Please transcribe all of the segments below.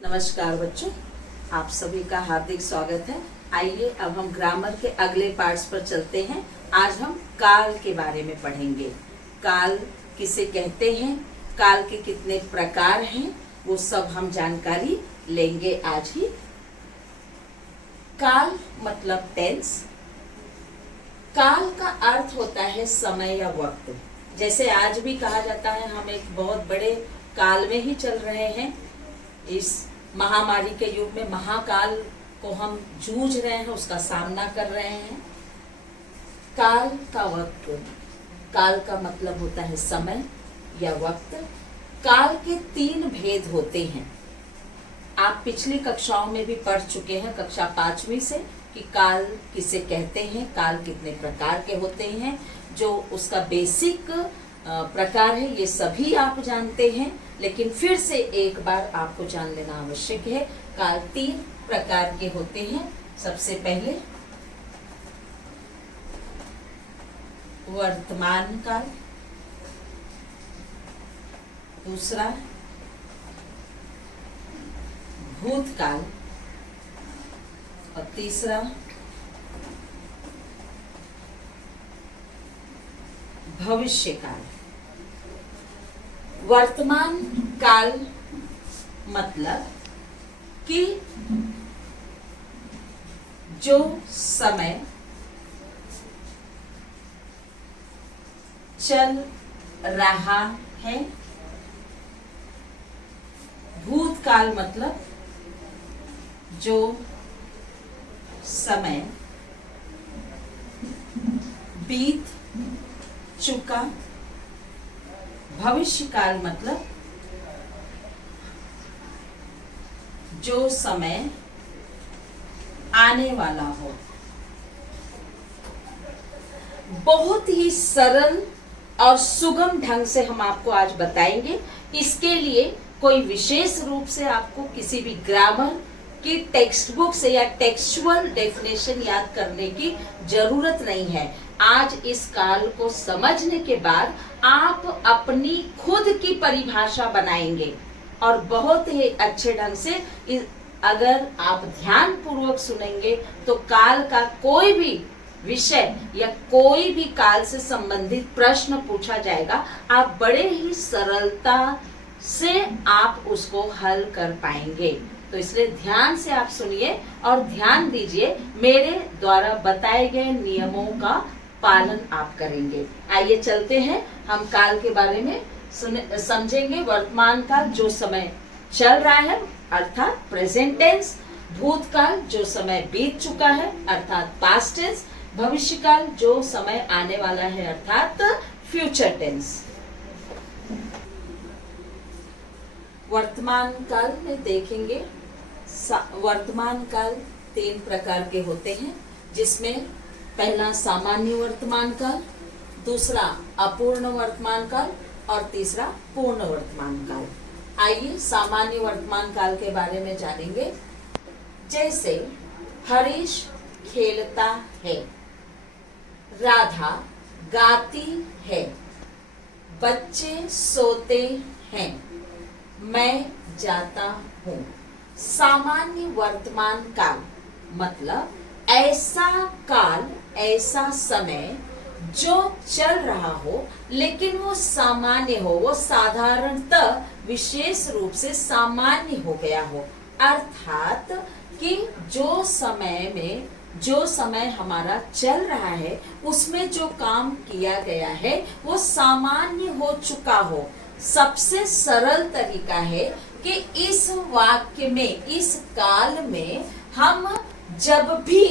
नमस्कार बच्चों, आप सभी का हार्दिक स्वागत है। आइए अब हम ग्रामर के अगले पार्ट्स पर चलते हैं। आज हम काल के बारे में पढ़ेंगे। काल किसे कहते हैं, काल के कितने प्रकार हैं, वो सब हम जानकारी लेंगे आज ही। काल मतलब टेंस। काल का अर्थ होता है समय या वक्त। जैसे आज भी कहा जाता है हम एक बहुत बड़े काल में ही चल रहे हैं। इस महामारी के युग में महाकाल को हम जूझ रहे हैं, उसका सामना कर रहे हैं। काल का वक्त, काल का मतलब होता है समय या वक्त। काल के 3 भेद होते हैं। आप पिछली कक्षाओं में भी पढ़ चुके हैं, कक्षा 5वीं से, कि काल किसे कहते हैं, काल कितने प्रकार के होते हैं। जो उसका बेसिक प्रकार है ये सभी आप जानते हैं, लेकिन फिर से एक बार आपको जान लेना आवश्यक है। काल 3 प्रकार के होते हैं। सबसे पहले वर्तमान काल, दूसरा भूतकाल और तीसरा भविष्यकाल। वर्तमान काल मतलब कि जो समय चल रहा है। भूतकाल मतलब जो समय बीत चुका। भविष्यकाल मतलब जो समय आने वाला हो। बहुत ही सरल और सुगम ढंग से हम आपको आज बताएंगे। इसके लिए कोई विशेष रूप से आपको किसी भी ग्रामर की टेक्स्ट बुक से या टेक्सचुअल डेफिनेशन याद करने की जरूरत नहीं है। आज इस काल को समझने के बाद आप अपनी खुद की परिभाषा बनाएंगे और बहुत ही अच्छे ढंग से अगर आप ध्यान पूर्वक सुनेंगे तो काल का कोई भी विषय या कोई भी काल से संबंधित प्रश्न पूछा जाएगा, आप बड़े ही सरलता से आप उसको हल कर पाएंगे। तो इसलिए ध्यान से आप सुनिए और ध्यान दीजिए, मेरे द्वारा बताए गए नियमों का पालन आप करेंगे। आइए चलते हैं, हम काल के बारे में समझेंगे। वर्तमान काल जो समय चल रहा है अर्थात प्रेजेंट टेंस। भूतकाल जो समय बीत चुका है अर्थात पास्ट टेंस। भविष्यकाल जो समय आने वाला है अर्थात फ्यूचर टेंस। वर्तमान काल में देखेंगे, वर्तमान काल 3 प्रकार के होते हैं, जिसमें पहला सामान्य वर्तमान काल, दूसरा अपूर्ण वर्तमान काल और तीसरा पूर्ण वर्तमान काल। आइए सामान्य वर्तमान काल के बारे में जानेंगे। जैसे हरीश खेलता है, राधा गाती है, बच्चे सोते हैं, मैं जाता हूँ। सामान्य वर्तमान काल मतलब ऐसा काल, ऐसा समय जो चल रहा हो लेकिन वो सामान्य हो, वो साधारणतः विशेष रूप से सामान्य हो गया हो। अर्थात कि जो समय हमारा चल रहा है उसमें जो काम किया गया है वो सामान्य हो चुका हो। सबसे सरल तरीका है कि इस वाक्य में, इस काल में हम जब भी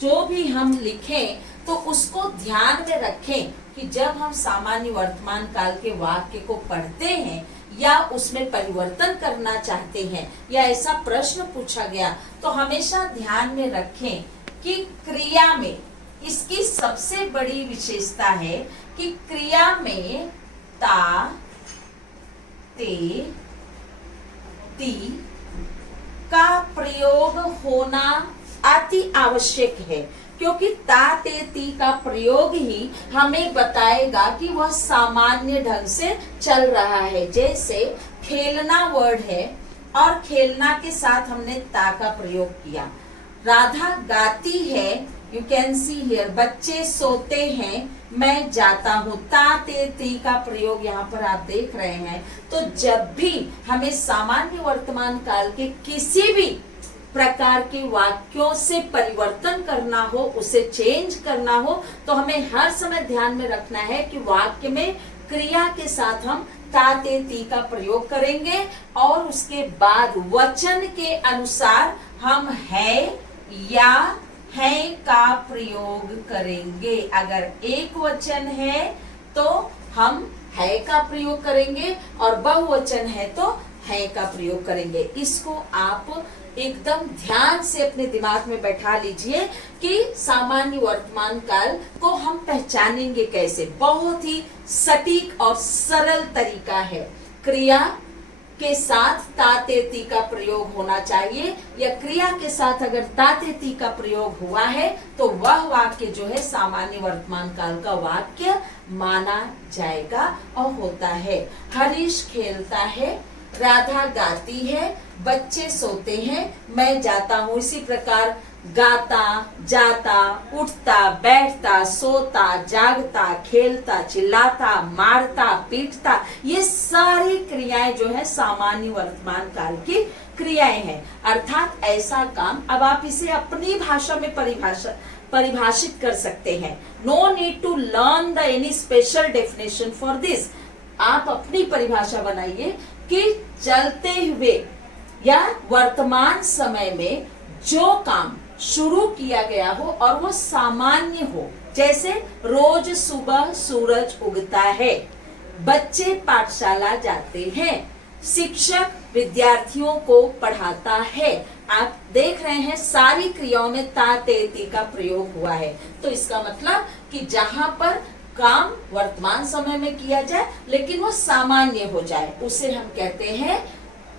जो भी हम लिखें तो उसको ध्यान में रखें कि जब हम सामान्य वर्तमान काल के वाक्य को पढ़ते हैं या उसमें परिवर्तन करना चाहते हैं या ऐसा प्रश्न पूछा गया तो हमेशा ध्यान में रखें कि क्रिया में इसकी सबसे बड़ी विशेषता है कि क्रिया में ता, ते, ती का प्रयोग होना अति आवश्यक है, क्योंकि ता ते ती का प्रयोग ही हमें बताएगा कि वह सामान्य ढंग से चल रहा है। जैसे खेलना वर्ड है और खेलना के साथ हमने ता का प्रयोग किया। राधा गाती है, यू कैन सी हियर, बच्चे सोते हैं, मैं जाता हूं, ता ते ती का प्रयोग यहाँ पर आप देख रहे हैं। तो जब भी हमें सामान्य वर्तमान काल के किसी भी प्रकार के वाक्यों से परिवर्तन करना हो, उसे चेंज करना हो, तो हमें हर समय ध्यान में रखना है कि वाक्य में क्रिया के साथ हम ता ते ती का प्रयोग करेंगे और उसके बाद वचन के अनुसार हम है या है का प्रयोग करेंगे। अगर एक वचन है तो हम है का प्रयोग करेंगे और बहुवचन है तो है का प्रयोग करेंगे। इसको आप एकदम ध्यान से अपने दिमाग में बैठा लीजिए कि सामान्य वर्तमान काल को हम पहचानेंगे कैसे। बहुत ही सटीक और सरल तरीका है। क्रिया के साथ ता ते ती का प्रयोग होना चाहिए, या क्रिया के साथ अगर ता ते ती का प्रयोग हुआ है तो वह वाक्य जो है सामान्य वर्तमान काल का वाक्य माना जाएगा और होता है। हरीश खेलता है, राधा गाती है, बच्चे सोते हैं, मैं जाता हूं। इसी प्रकार गाता, जाता, उठता, बैठता, सोता, जागता, खेलता, चिल्लाता, मारता, पीटता, ये सारी क्रियाएं जो है सामान्य वर्तमान काल की क्रियाएं हैं। अर्थात ऐसा काम, अब आप इसे अपनी भाषा में परिभाषित कर सकते हैं। No need to learn the any special definition for this. आप अपनी परिभाषा बनाइए कि चलते हुए या वर्तमान समय में जो काम शुरू किया गया हो और वो सामान्य हो, जैसे रोज सुबह सूरज उगता है, बच्चे पाठशाला जाते हैं, शिक्षक विद्यार्थियों को पढ़ाता है। आप देख रहे हैं सारी क्रियाओं में ता ते ती का प्रयोग हुआ है। तो इसका मतलब कि जहां पर काम वर्तमान समय में किया जाए लेकिन वो सामान्य हो जाए, उसे हम कहते हैं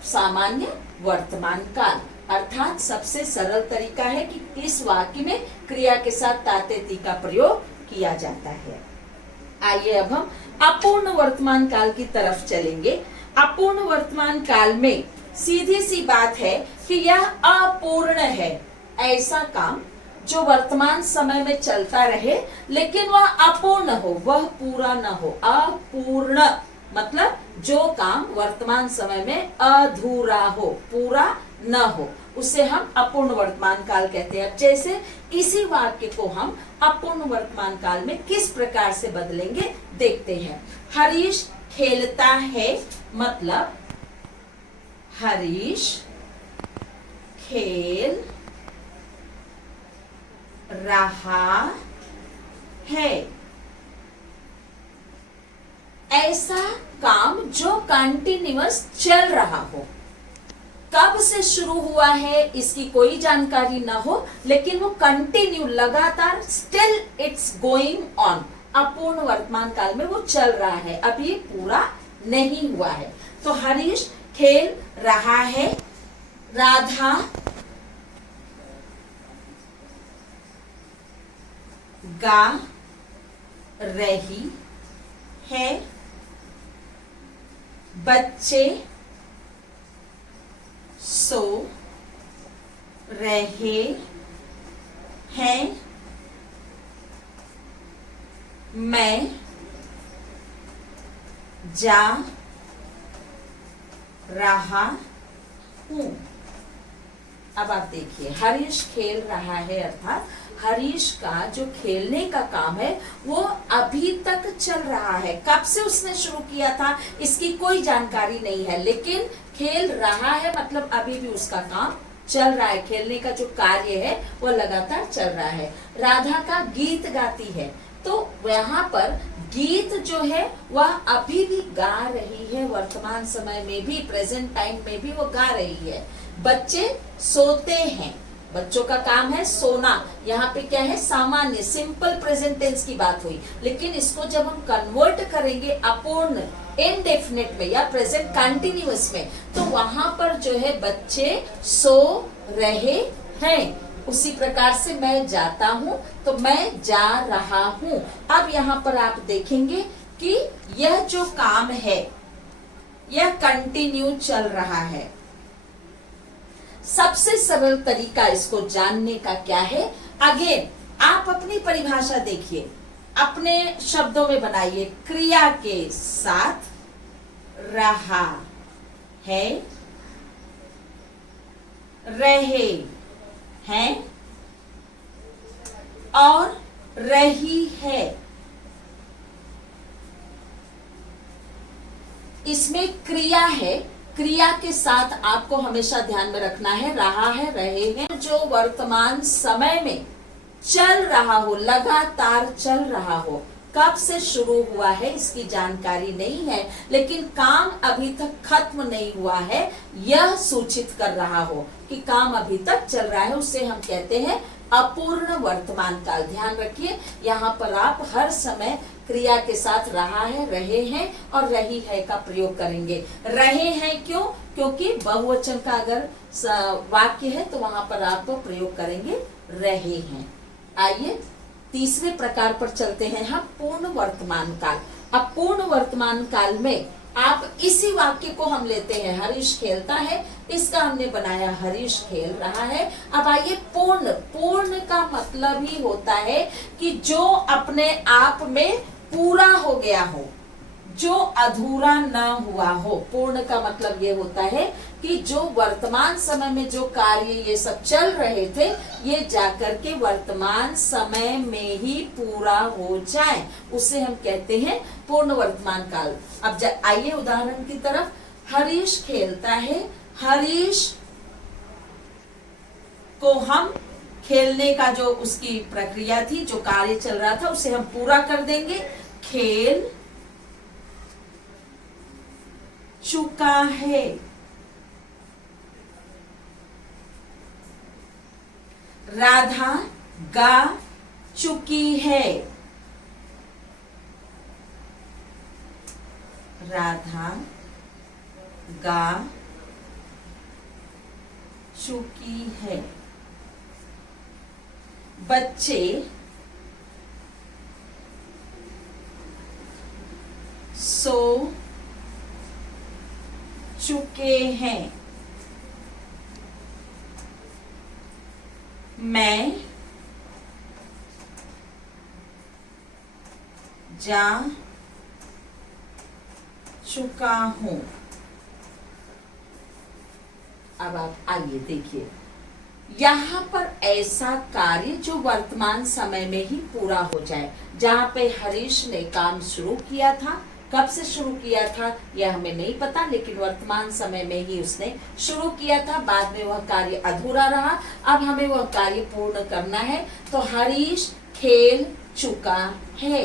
सामान्य वर्तमान काल। अर्थात सबसे सरल तरीका है कि इस वाक्य में क्रिया के साथ ता ते ती का प्रयोग किया जाता है। आइए अब हम अपूर्ण वर्तमान काल की तरफ चलेंगे। अपूर्ण वर्तमान काल में सीधी सी बात है कि यह अपूर्ण है। ऐसा काम जो वर्तमान समय में चलता रहे लेकिन वह अपूर्ण हो, वह पूरा न हो। अपूर्ण मतलब जो काम वर्तमान समय में अधूरा हो, पूरा न हो, उसे हम अपूर्ण वर्तमान काल कहते हैं। जैसे इसी वाक्य को हम अपूर्ण वर्तमान काल में किस प्रकार से बदलेंगे देखते हैं। हरीश खेलता है, मतलब हरीश खेल रहा है। ऐसा काम जो कंटिन्यूअस चल रहा हो, कब से शुरू हुआ है इसकी कोई जानकारी ना हो, लेकिन वो कंटिन्यू लगातार स्टिल इट्स गोइंग ऑन। अपूर्ण वर्तमान काल में वो चल रहा है, अभी पूरा नहीं हुआ है। तो हरीश खेल रहा है, राधा गा रही है, बच्चे सो रहे हैं, मैं जा रहा हूं। अब आप देखिए, हरीश खेल रहा है अर्थात हरीश का जो खेलने का काम है वो अभी तक चल रहा है। कब से उसने शुरू किया था इसकी कोई जानकारी नहीं है, लेकिन खेल रहा है मतलब अभी भी उसका काम चल रहा है। खेलने का जो कार्य है वो लगातार चल रहा है। राधा का गीत गाती है, तो यहाँ पर गीत जो है वह अभी भी गा रही है, वर्तमान समय में भी, प्रेजेंट टाइम में भी वो गा रही है। बच्चे सोते हैं, बच्चों का काम है सोना। यहाँ पे क्या है, सामान्य सिंपल प्रेजेंट टेंस की बात हुई, लेकिन इसको जब हम कन्वर्ट करेंगे अपूर्ण इनडेफिनेट में या प्रेजेंट कंटिन्यूअस में, तो वहां पर जो है बच्चे सो रहे हैं। उसी प्रकार से मैं जाता हूं, तो मैं जा रहा हूं। अब यहाँ पर आप देखेंगे कि यह जो काम है यह कंटिन्यू चल रहा है। सबसे सरल तरीका इसको जानने का क्या है? अगेन आप अपनी परिभाषा देखिए, अपने शब्दों में बनाइए। क्रिया के साथ रहा है, रहे हैं और रही है। इसमें क्रिया है, क्रिया के साथ आपको हमेशा ध्यान में रखना है रहा है, रहे हैं। जो वर्तमान समय में चल रहा हो, लगातार चल रहा हो, कब से शुरू हुआ है इसकी जानकारी नहीं है, लेकिन काम अभी तक खत्म नहीं हुआ है, यह सूचित कर रहा हो कि काम अभी तक चल रहा है, उसे हम कहते हैं अपूर्ण वर्तमान काल। ध्यान रखिए, यहाँ पर आप हर समय क्रिया के साथ रहा है, रहे हैं और रही है का प्रयोग करेंगे। रहे हैं क्यों? क्योंकि बहुवचन का अगर वाक्य है तो वहां पर आप प्रयोग करेंगे रहे हैं। आइए तीसरे प्रकार पर चलते हैं हम, पूर्ण वर्तमान काल। अब पूर्ण वर्तमान काल में आप इसी वाक्य को हम लेते हैं, हरीश खेलता है, इसका हमने बनाया हरीश खेल रहा है। अब आइए पूर्ण, पूर्ण का मतलब ही होता है कि जो अपने आप में पूरा हो गया हो, जो अधूरा न हुआ हो। पूर्ण का मतलब ये होता है कि जो वर्तमान समय में जो कार्य ये सब चल रहे थे, ये जाकर के वर्तमान समय में ही पूरा हो जाए, उसे हम कहते हैं पूर्ण वर्तमान काल। अब आइए उदाहरण की तरफ। हरीश खेलता है, हरीश को हम खेलने का जो उसकी प्रक्रिया थी, जो कार्य चल रहा था, उसे हम पूरा कर देंगे। खेल चुका है। राधा गा चुकी है। राधा गा चुकी है। बच्चे सो चुके हैं। मैं जा चुका हूं। अब आप आइए देखिए, यहां पर ऐसा कार्य जो वर्तमान समय में ही पूरा हो जाए। जहां पे हरीश ने काम शुरू किया था, कब से शुरू किया था यह हमें नहीं पता, लेकिन वर्तमान समय में ही उसने शुरू किया था, बाद में वह कार्य अधूरा रहा, अब हमें वह कार्य पूर्ण करना है। तो हरीश खेल चुका है,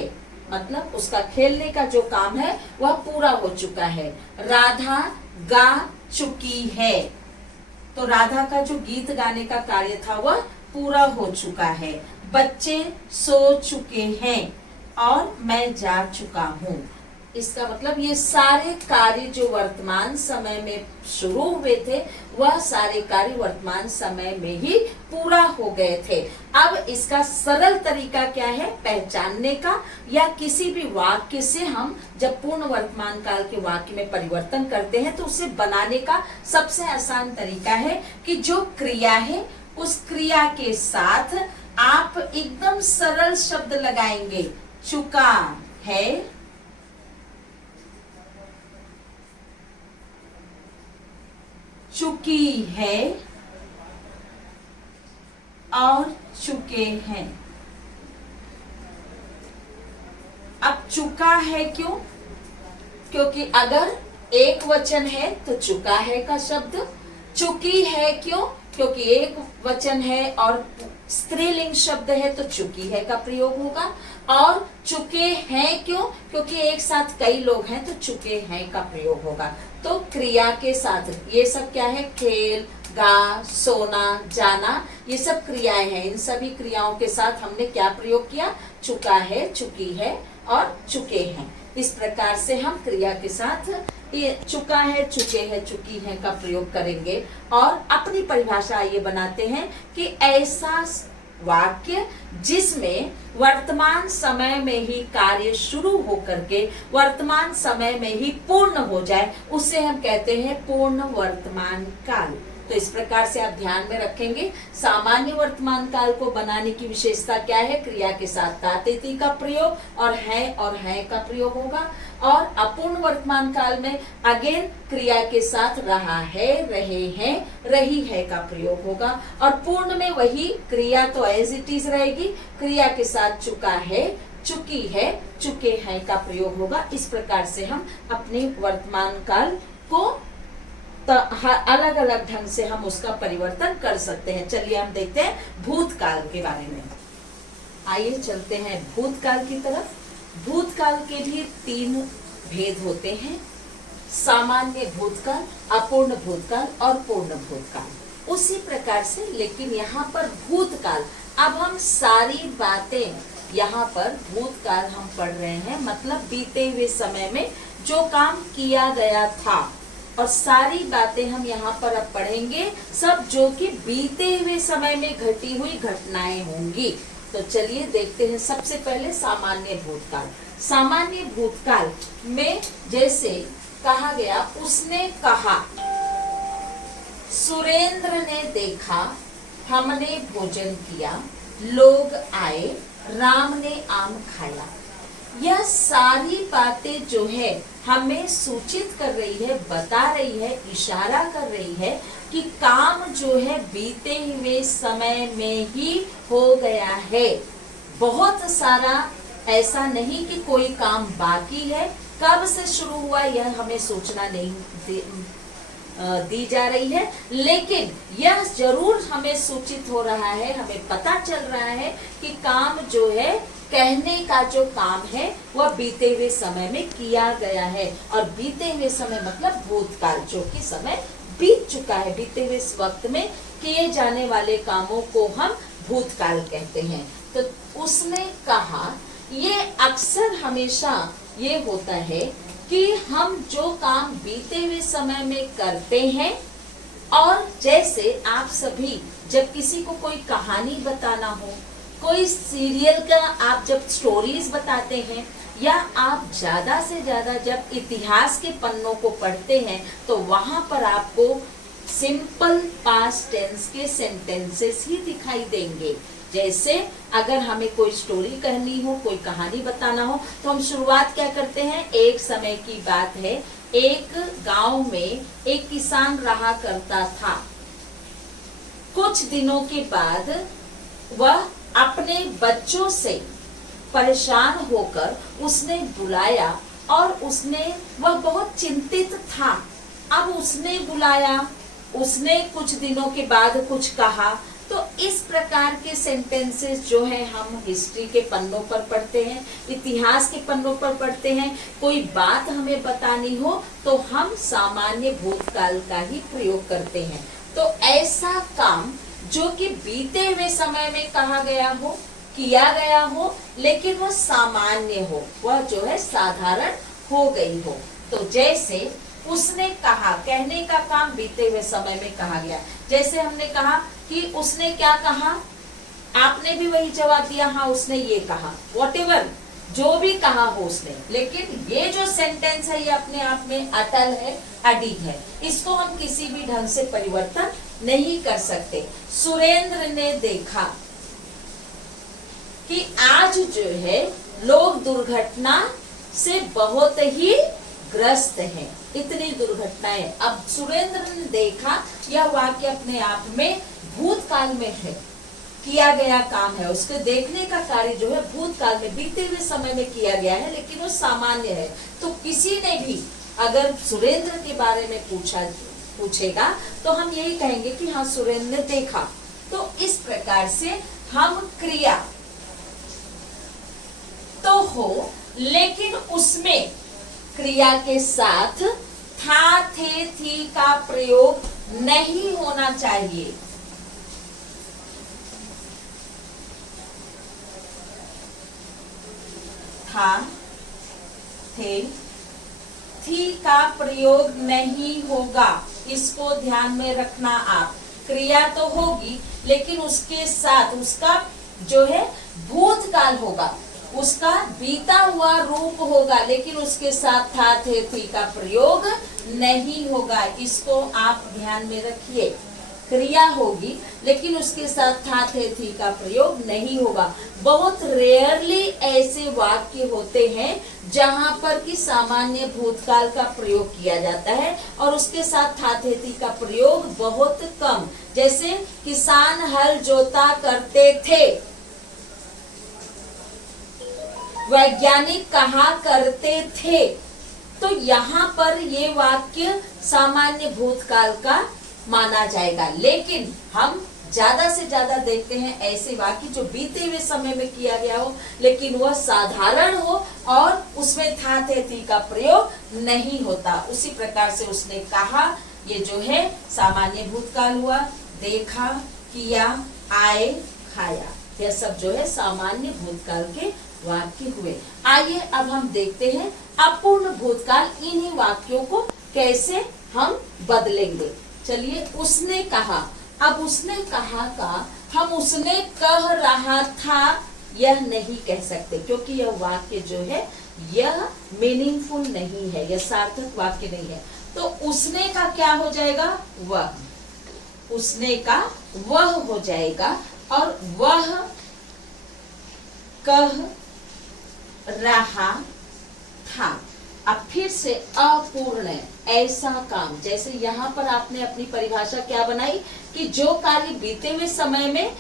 मतलब उसका खेलने का जो काम है वह पूरा हो चुका है। राधा गा चुकी है, तो राधा का जो गीत गाने का कार्य था वह पूरा हो चुका है। बच्चे सो चुके हैं और मैं जा चुका हूं। इसका मतलब ये सारे कार्य जो वर्तमान समय में शुरू हुए थे, वह सारे कार्य वर्तमान समय में ही पूरा हो गए थे। अब इसका सरल तरीका क्या है पहचानने का, या किसी भी वाक्य से हम जब पूर्ण वर्तमान काल के वाक्य में परिवर्तन करते हैं तो उसे बनाने का सबसे आसान तरीका है कि जो क्रिया है उस क्रिया के साथ आप एकदम सरल शब्द लगाएंगे। चुका है, चुकी है और चुके हैं। अब चुका है क्यों? क्योंकि अगर एक वचन है तो चुका है का शब्द। चुकी है क्यों? क्योंकि एक वचन है और स्त्रीलिंग शब्द है तो चुकी है का प्रयोग होगा। और चुके हैं क्यों? क्योंकि एक साथ कई लोग हैं तो चुके हैं का प्रयोग होगा। तो क्रिया के साथ ये सब क्या है? खेल, गा, सोना, जाना, ये सब क्रियाएं हैं। इन सभी क्रियाओं के साथ हमने क्या प्रयोग किया? चुका है, चुकी है और चुके हैं। इस प्रकार से हम क्रिया के साथ ये चुका है, चुके हैं, चुकी हैं का प्रयोग करेंगे। और अपनी परिभाषा ये बनाते हैं कि ऐसा वाक्य जिसमें वर्तमान समय में ही कार्य शुरू होकर के वर्तमान समय में ही पूर्ण हो जाए, उसे हम कहते हैं पूर्ण वर्तमान काल। तो इस प्रकार से आप ध्यान में रखेंगे। सामान्य वर्तमान काल को बनाने की विशेषता क्या है? क्रिया के साथ ता तिथि का प्रयोग और है का प्रयोग होगा। और अपूर्ण वर्तमान काल में अगेन क्रिया के साथ रहा है, रहे हैं, रही है का प्रयोग होगा। और पूर्ण में वही क्रिया तो एज इट इज रहेगी, क्रिया के साथ चुका है, चुकी है, चुके हैं का प्रयोग होगा। इस प्रकार से हम अपने वर्तमान काल को अलग अलग ढंग से हम उसका परिवर्तन कर सकते हैं। चलिए हम देखते हैं भूतकाल के बारे में। आइए चलते हैं भूतकाल की तरफ। भूतकाल के भी 3 भेद होते हैं, सामान्य भूतकाल, अपूर्ण भूतकाल और पूर्ण भूतकाल। उसी प्रकार से लेकिन यहाँ पर भूतकाल, अब हम सारी बातें यहाँ पर भूतकाल हम पढ़ रहे हैं, मतलब बीते हुए समय में जो काम किया गया था, और सारी बातें हम यहाँ पर अब पढ़ेंगे सब जो कि बीते हुए समय में घटी हुई घटनाएं होंगी। तो चलिए देखते हैं। सबसे पहले सामान्य भूतकाल। सामान्य भूतकाल में जैसे कहा गया, उसने कहा, सुरेंद्र ने देखा, हमने भोजन किया, लोग आए, राम ने आम खाया। यह सारी बातें जो है हमें सूचित कर रही है, बता रही है, इशारा कर रही है कि काम जो है बीते हुए समय में ही हो गया है। बहुत सारा ऐसा नहीं कि कोई काम बाकी है, कब से शुरू हुआ यह हमें सूचना नहीं दी जा रही है, लेकिन यह जरूर हमें सूचित हो रहा है, हमें पता चल रहा है कि काम जो है, कहने का जो काम है वह बीते हुए समय में किया गया है। और बीते हुए समय मतलब भूतकाल, जो कि समय बीत चुका है, बीते हुए इस वक्त में किए जाने वाले कामों को हम भूतकाल कहते हैं। तो उसने कहा, ये अक्सर हमेशा ये होता है कि हम जो काम बीते हुए समय में करते हैं, और जैसे आप सभी जब किसी को कोई कहानी बताना हो, कोई सीरियल का आप जब स्टोरीज बताते हैं, या आप ज्यादा से ज्यादा जब इतिहास के पन्नों को पढ़ते हैं, तो वहां पर आपको सिंपल पास्ट टेंस के सेंटेंसेस ही दिखाई देंगे। जैसे अगर हमें कोई स्टोरी कहनी हो, कोई कहानी बताना हो, तो हम शुरुआत क्या करते हैं? एक समय की बात है, एक गांव में एक किसान रहा करता था। कुछ दिनों के बाद वह अपने बच्चों से परेशान होकर उसने बुलाया, और वह बहुत चिंतित था। अब उसने बुलाया, उसने कुछ दिनों के बाद कुछ कहा। तो इस प्रकार के सेंटेंसेस जो है हम हिस्ट्री के पन्नों पर पढ़ते हैं, इतिहास के पन्नों पर पढ़ते हैं। कोई बात हमें बतानी हो तो हम सामान्य भूतकाल का ही प्रयोग करते हैं। तो ऐसा काम जो कि बीते हुए समय में कहा गया हो, किया गया हो, लेकिन वह सामान्य हो, वह जो है साधारण हो गई हो। तो जैसे उसने कहा, कहने का काम बीते हुए समय में कहा गया। जैसे हमने कहा कि उसने क्या कहा, आपने भी वही जवाब दिया, हाँ उसने ये कहा, व्हाटएवर जो भी कहा हो उसने, लेकिन ये जो सेंटेंस है ये अपने आप में अटल है, अडिग है, इसको हम किसी भी ढंग से परिवर्तन नहीं कर सकते। सुरेंद्र ने देखा कि आज जो है लोग दुर्घटना से बहुत ही ग्रस्त हैं, इतनी दुर्घटनाएं। अब सुरेंद्र ने देखा, यह वाक्य अपने आप में भूतकाल में है, किया गया काम है, उसके देखने का कार्य जो है भूतकाल में बीते हुए समय में किया गया है, लेकिन वो सामान्य है। तो किसी ने भी अगर सुरेंद्र के बारे में पूछेगा तो हम यही कहेंगे कि हाँ सुरेंद्र ने देखा। तो इस प्रकार से हम क्रिया तो हो, लेकिन उसमें क्रिया के साथ था, थे, थी का प्रयोग नहीं होना चाहिए। था, थे, थी का प्रयोग नहीं होगा, इसको ध्यान में रखना आप। क्रिया तो होगी लेकिन उसके साथ उसका जो है भूतकाल होगा, उसका बीता हुआ रूप होगा, लेकिन उसके साथ था, थे, थी का प्रयोग नहीं होगा। इसको आप ध्यान में रखिए। क्रिया होगी, लेकिन उसके साथ था थे थी का प्रयोग नहीं होगा। बहुत रेयरली ऐसे वाक्य होते हैं जहां पर कि सामान्य भूतकाल का प्रयोग किया जाता है और उसके साथ था थे थी का प्रयोग बहुत कम। जैसे किसान हल जोता करते थे, वैज्ञानिक कहा करते थे। तो यहाँ पर ये वाक्य सामान्य भूतकाल का माना जाएगा, लेकिन हम ज्यादा से ज्यादा देखते हैं ऐसे वाक्य जो बीते हुए समय में किया गया हो लेकिन वह साधारण हो और उसमें था थे थी का प्रयोग नहीं होता। उसी प्रकार से उसने कहा, ये जो है सामान्य भूतकाल हुआ। देखा, किया, आए, खाया, यह सब जो है सामान्य भूतकाल के वाक्य हुए। आइए अब हम देखते हैं अपूर्ण भूतकाल, इन्हीं वाक्यों को कैसे हम बदलेंगे। चलिए, उसने कहा। अब उसने कहा का हम उसने कह रहा था यह नहीं कह सकते, क्योंकि यह वाक्य जो है यह मीनिंगफुल नहीं है, यह सार्थक वाक्य नहीं है। तो उसने का क्या हो जाएगा? वह। उसने का वह हो जाएगा और वह कह रहा था। अब फिर से अपूर्ण ऐसा काम, जैसे यहाँ पर आपने अपनी परिभाषा क्या बनाई कि जो कार्य बीते हुए समय में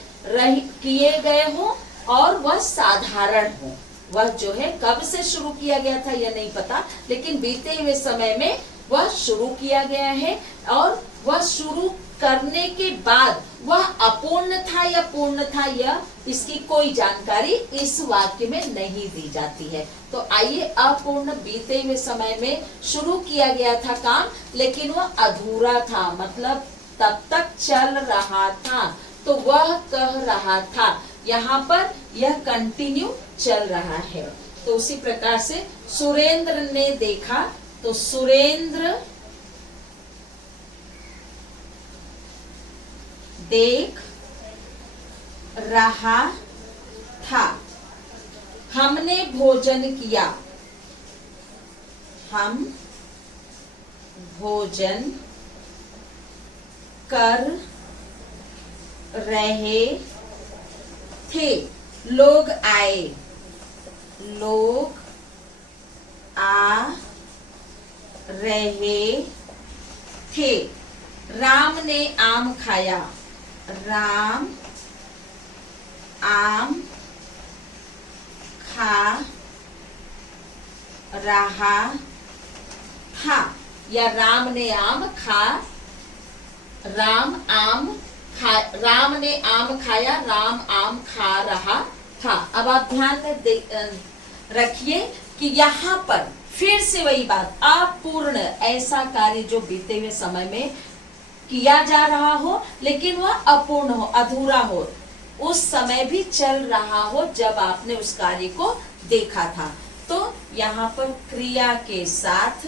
किए गए हो और वह साधारण हो। वह जो है कब से शुरू किया गया था यह नहीं पता, लेकिन बीते हुए समय में वह शुरू किया गया है और वह शुरू करने के बाद वह अपूर्ण था या पूर्ण था, यह इसकी कोई जानकारी इस वाक्य में नहीं दी जाती है। तो आइए, अपूर्ण बीते हुए समय में शुरू किया गया था काम, लेकिन वह अधूरा था, मतलब तब तक चल रहा था। तो वह कह रहा था, यहाँ पर यह कंटिन्यू चल रहा है। तो उसी प्रकार से सुरेंद्र ने देखा, तो सुरेंद्र देख रहा था। हमने भोजन किया, हम भोजन कर रहे थे। लोग आए, लोग आ रहे थे। राम ने आम खाया, राम आम खा रहा था, या राम ने आम खा, राम ने आम खाया, राम आम खा रहा था। अब आप ध्यान में रखिए कि यहाँ पर फिर से वही बात, अपूर्ण ऐसा कार्य जो बीते हुए समय में किया जा रहा हो लेकिन वह अपूर्ण हो, अधूरा हो, उस समय भी चल रहा हो जब आपने उस कार्य को देखा था। तो यहाँ पर क्रिया के साथ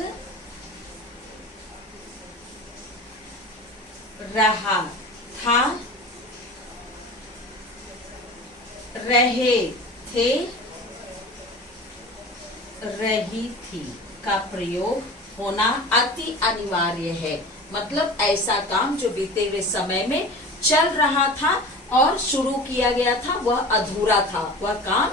रहा था, रहे थे, रही थी का प्रयोग होना अति अनिवार्य है। मतलब ऐसा काम जो बीते हुए समय में चल रहा था और शुरू किया गया था, वह अधूरा था, वह काम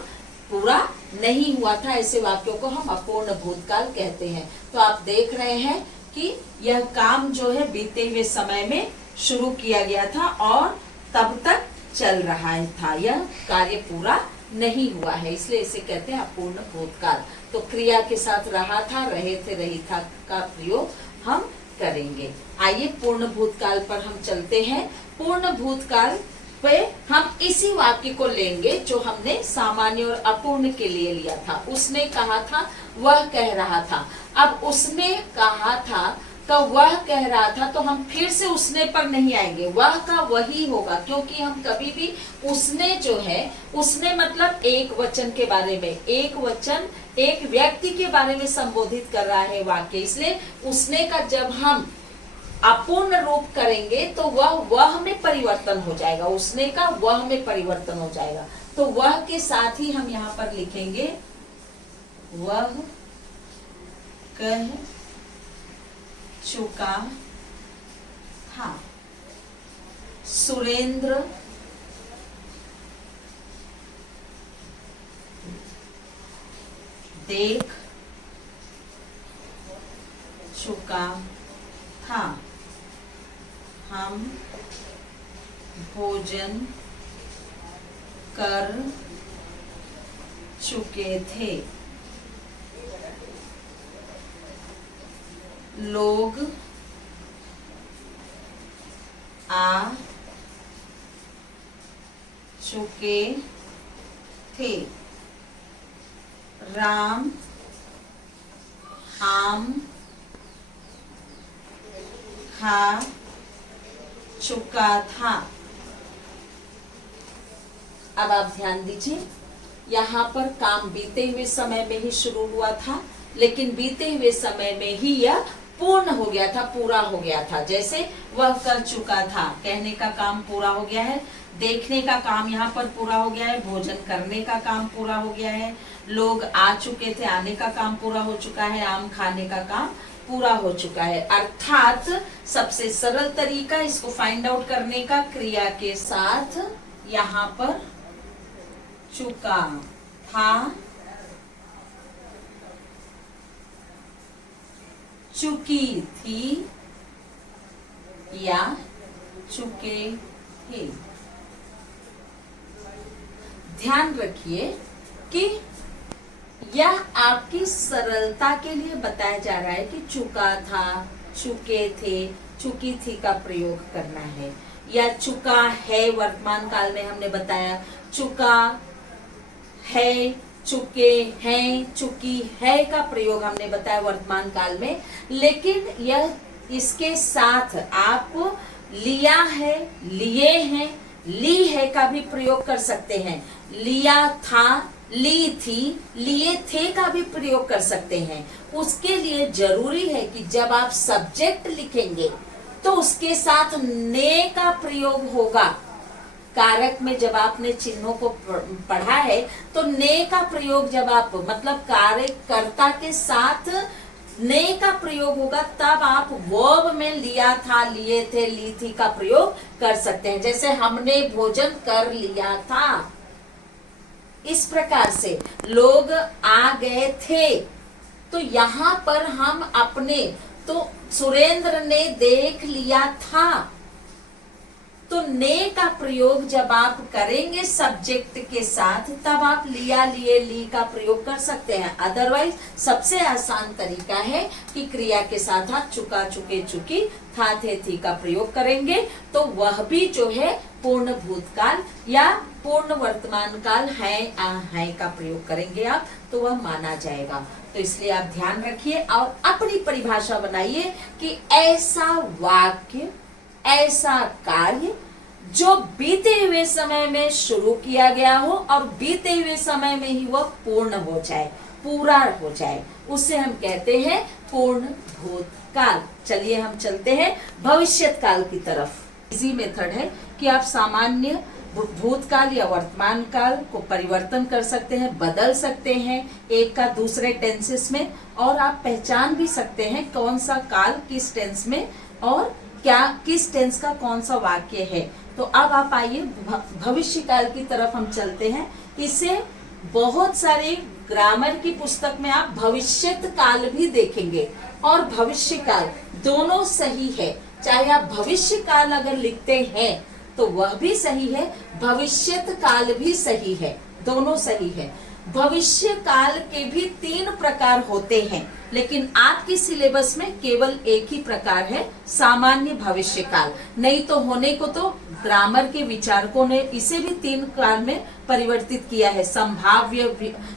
पूरा नहीं हुआ था। ऐसे वाक्यों को हम अपूर्ण भूतकाल कहते हैं। तो आप देख रहे हैं कि यह काम जो है बीते हुए समय में शुरू किया गया था और तब तक चल रहा था, यह कार्य पूरा नहीं हुआ है, इसलिए इसे कहते हैं अपूर्ण भूतकाल। तो क्रिया के साथ रहा था, रहे थे, रही था का प्रयोग हम करेंगे। आइए पूर्ण भूतकाल पर हम चलते हैं। पूर्ण भूतकाल पे हम इसी वाक्य को लेंगे जो हमने सामान्य और अपूर्ण के लिए लिया था। उसने कहा था, वह कह रहा था। अब उसने कहा था तो वह कह रहा था, तो हम फिर से उसने पर नहीं आएंगे, वह का वही होगा, क्योंकि हम कभी भी उसने जो है, उसने मतलब एक वचन के बारे में, एक वचन एक व्यक्ति के बारे में संबोधित कर रहा है वाक्य, इसलिए उसने का जब हम अपूर्ण रूप करेंगे तो वह में परिवर्तन हो जाएगा, उसने का वह में परिवर्तन हो जाएगा। तो वह के साथ ही हम यहाँ पर लिखेंगे वह कह चुका था। सुरेंद्र देख चुका था। हम भोजन कर चुके थे। लोग आ चुके थे। राम आम खा चुका था। अब आप ध्यान दीजिए, यहाँ पर काम बीते हुए समय में ही शुरू हुआ था, लेकिन बीते हुए समय में ही यह पूर्ण हो गया था, पूरा हो गया था। जैसे वह कर चुका था, कहने का काम पूरा हो गया है, देखने का काम यहाँ पर पूरा हो गया है, भोजन करने का काम पूरा हो गया है, लोग आ चुके थे, आने का काम पूरा हो चुका है, आम खाने का काम पूरा हो चुका है। अर्थात सबसे सरल तरीका इसको फाइंड आउट करने का, क्रिया के साथ यहाँ पर चुका था, चुकी थी या चुके थे। ध्यान रखिए कि यह आपकी सरलता के लिए बताया जा रहा है कि चुका था, चुके थे, चुकी थी का प्रयोग करना है, या चुका है वर्तमान काल में हमने बताया, चुका है, चुके हैं, चुकी है का प्रयोग हमने बताया वर्तमान काल में। लेकिन यह इसके साथ आप लिया है, लिए हैं, ली है का भी प्रयोग कर सकते हैं। लिया था, ली थी, लिए थे का भी प्रयोग कर सकते हैं। उसके लिए जरूरी है कि जब आप सब्जेक्ट लिखेंगे तो उसके साथ ने का प्रयोग होगा। कारक में जब आपने चिन्हों को पढ़ा है तो ने का प्रयोग जब आप मतलब कार्यकर्ता के साथ ने का प्रयोग होगा, तब आप वर्ब में लिया था, लिए थे, ली थी का प्रयोग कर सकते हैं। जैसे हमने भोजन कर लिया था, इस प्रकार से लोग आ गए थे। तो यहाँ पर हम अपने, तो सुरेंद्र ने देख लिया था, तो ने का प्रयोग जब आप करेंगे सब्जेक्ट के साथ, तब आप लिया, लिए, ली का प्रयोग कर सकते हैं। अदरवाइज सबसे आसान तरीका है कि क्रिया के साथ आप चुका, चुके, चुकी, था, थे, थी का प्रयोग करेंगे, तो वह भी जो है पूर्ण भूतकाल या पूर्ण वर्तमान काल है का प्रयोग करेंगे आप, तो वह माना जाएगा। तो इसलिए आप ध्यान रखिए और अपनी परिभाषा बनाइए कि ऐसा वाक्य, ऐसा कार्य जो बीते हुए समय में शुरू किया गया हो और बीते हुए समय में ही वह पूर्ण हो जाए, पूरा हो जाए, उसे हम कहते हैं पूर्ण भूतकाल। चलिए हम चलते हैं भविष्यत काल की तरफ। इजी मेथड है कि आप सामान्य भूतकाल या वर्तमान काल को परिवर्तन कर सकते हैं, बदल सकते हैं एक का दूसरे टेंसेस में, और आप पहचान भी सकते हैं कौन सा काल किस टेंस में और क्या किस टेंस का कौन सा वाक्य है। तो अब आप आइए भविष्य काल की तरफ हम चलते हैं। इसे बहुत सारे ग्रामर की पुस्तक में आप भविष्यत काल भी देखेंगे और भविष्य काल दोनों सही है। चाहे आप भविष्य काल अगर लिखते हैं तो वह भी सही है, भविष्यत काल भी सही है, दोनों सही है। भविष्य काल के भी 3 प्रकार होते हैं, लेकिन आपकी सिलेबस में केवल एक ही प्रकार है, सामान्य भविष्य काल। नहीं तो होने को तो ग्रामर के विचारकों ने इसे भी 3 काल में परिवर्तित किया है, संभाव्य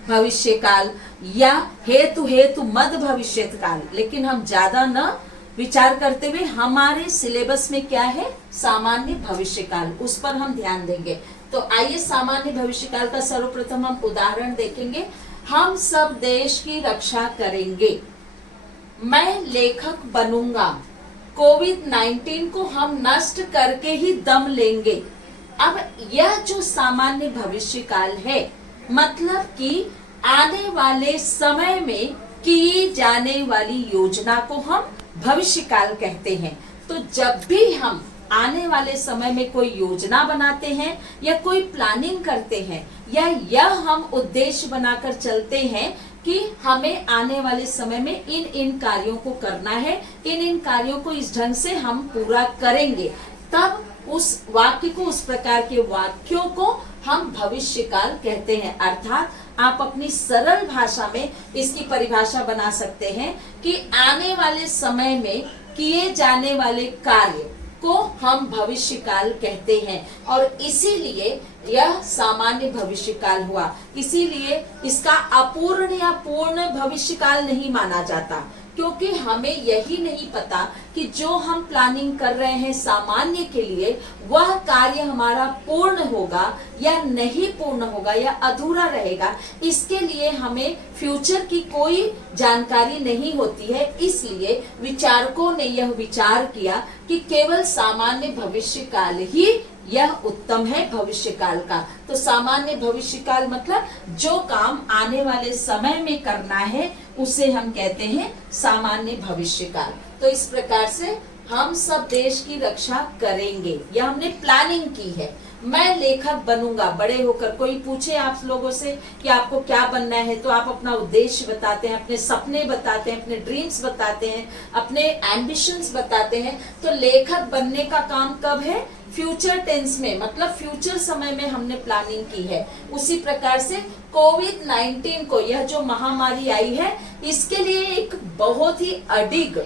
भविष्य काल या हेतु मद भविष्यत काल। लेकिन हम ज्यादा न विचार करते हुए हमारे सिलेबस में क्या है, सामान्य भविष्य काल, उस पर हम ध्यान देंगे। तो आइए सामान्य भविष्य काल का सर्वप्रथम हम उदाहरण देखेंगे। हम सब देश की रक्षा करेंगे, मैं लेखक बनूंगा, कोविड-19 को हम नष्ट करके ही दम लेंगे। अब यह जो सामान्य भविष्य काल है, मतलब कि आने वाले समय में की जाने वाली योजना को हम भविष्य काल कहते हैं। तो जब भी हम आने वाले समय में कोई योजना बनाते हैं या कोई प्लानिंग करते हैं, या यह हम उद्देश्य बनाकर चलते हैं कि हमें आने वाले समय में इन इन कार्यों को करना है, इन इन कार्यों को इस ढंग से हम पूरा करेंगे, तब उस वाक्य को, उस प्रकार के वाक्यों को हम भविष्यकाल कहते हैं। अर्थात आप अपनी सरल भाषा में इसकी परिभाषा बना सकते हैं कि आने वाले समय में किए जाने वाले कार्य को हम भविष्यकाल कहते हैं, और इसीलिए यह सामान्य भविष्यकाल हुआ। इसीलिए इसका अपूर्ण या पूर्ण भविष्यकाल नहीं माना जाता, क्योंकि हमें यही नहीं पता कि जो हम प्लानिंग कर रहे हैं सामान्य के लिए, वह कार्य हमारा पूर्ण होगा या नहीं पूर्ण होगा या अधूरा रहेगा। इसके लिए हमें फ्यूचर की कोई जानकारी नहीं होती है। इसलिए विचारकों ने यह विचार किया कि केवल सामान्य भविष्यकाल ही यह उत्तम है भविष्यकाल का। तो सामान्य भविष्यकाल मतलब जो काम आने वाले समय में करना है उसे हम कहते हैं सामान्य भविष्यकाल। तो इस प्रकार से हम सब देश की रक्षा करेंगे, यह हमने प्लानिंग की है। मैं लेखक बनूंगा बड़े होकर। कोई पूछे आप लोगों से कि आपको क्या बनना है, तो आप अपना उद्देश्य बताते हैं, अपने सपने बताते हैं, अपने ड्रीम्स बताते हैं, अपने एम्बिशंस बताते हैं। तो लेखक बनने का काम कब है? फ्यूचर टेंस में, मतलब फ्यूचर समय में हमने प्लानिंग की है। उसी प्रकार से कोविड-19 को, यह जो महामारी आई है, इसके लिए एक बहुत ही अडिग,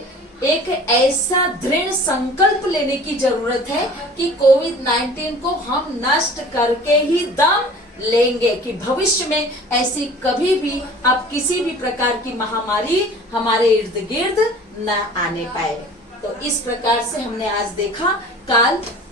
एक ऐसा दृढ़ संकल्प लेने की जरूरत है कि कोविड-19 को हम नष्ट करके ही दम लेंगे, कि भविष्य में ऐसी कभी भी अब किसी भी प्रकार की महामारी हमारे इर्द गिर्द न आने पाए। तो इस प्रकार से हमने आज देखा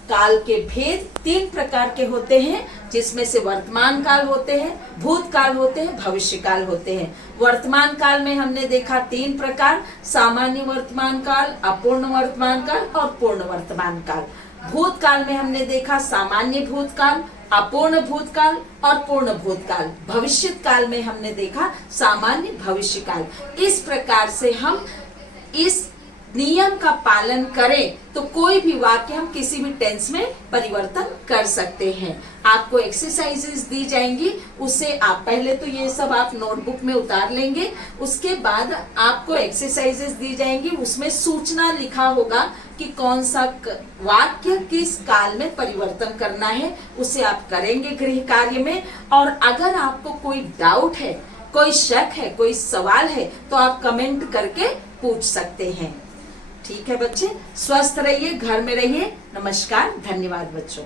काल के भेद 3 प्रकार के होते हैं, जिसमें से वर्तमान काल होते हैं, भूतकाल होते हैं, भविष्य काल होते हैं। वर्तमान काल में हमने देखा 3 प्रकार: सामान्य वर्तमान काल, अपूर्ण वर्तमान काल और पूर्ण वर्तमान काल। भूतकाल में हमने देखा सामान्य भूतकाल, अपूर्ण भूतकाल और पूर्ण भूतकाल। भविष्य काल में हमने देखा सामान्य भविष्य काल। इस प्रकार से हम इस नियम का पालन करें तो कोई भी वाक्य हम किसी भी टेंस में परिवर्तन कर सकते हैं। आपको एक्सरसाइजेस दी जाएंगी, उसे आप पहले तो ये सब आप नोटबुक में उतार लेंगे। उसके बाद आपको एक्सरसाइजेस दी जाएंगी, उसमें सूचना लिखा होगा कि कौन सा वाक्य किस काल में परिवर्तन करना है, उसे आप करेंगे गृह कार्य में। और अगर आपको कोई डाउट है, कोई शक है, कोई सवाल है, तो आप कमेंट करके पूछ सकते हैं। ठीक है बच्चे, स्वस्थ रहिए, घर में रहिए। नमस्कार, धन्यवाद बच्चों।